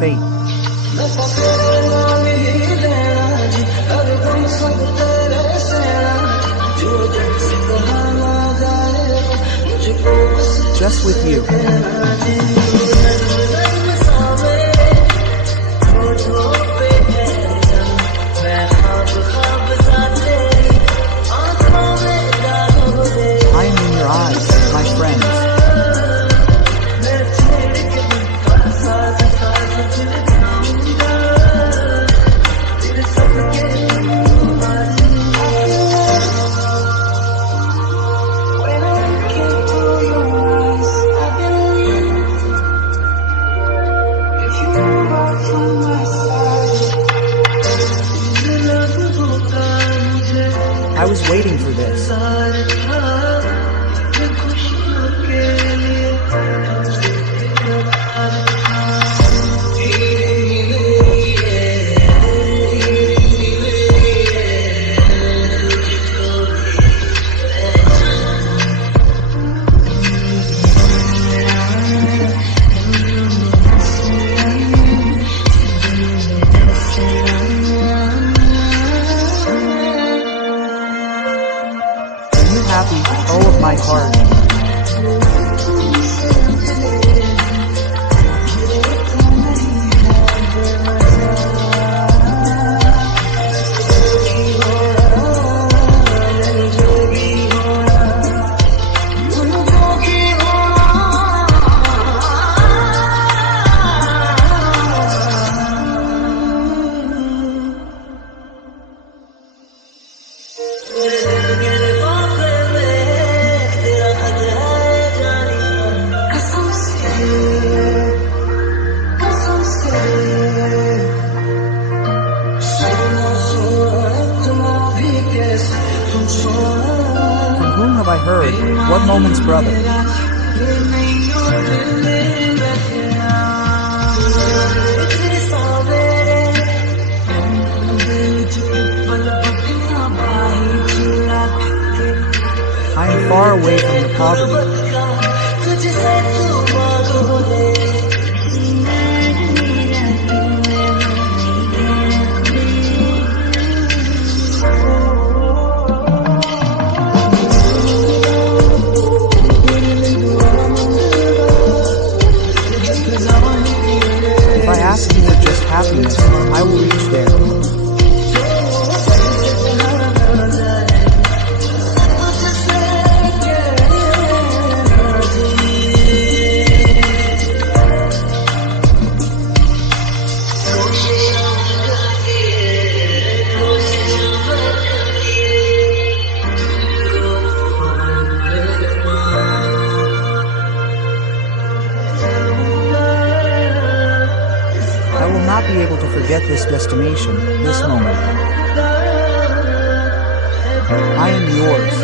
fate. Just with you. I am in your eyes, my friends. I was waiting for this. Happy, oh of my heart. From whom have I heard? What moment's brother? I am far away from the poverty. If I ask you for just happiness, I will reach there. I will not be able to forget this destination, this moment. I am yours.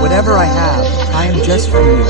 Whatever I have, I am just for you.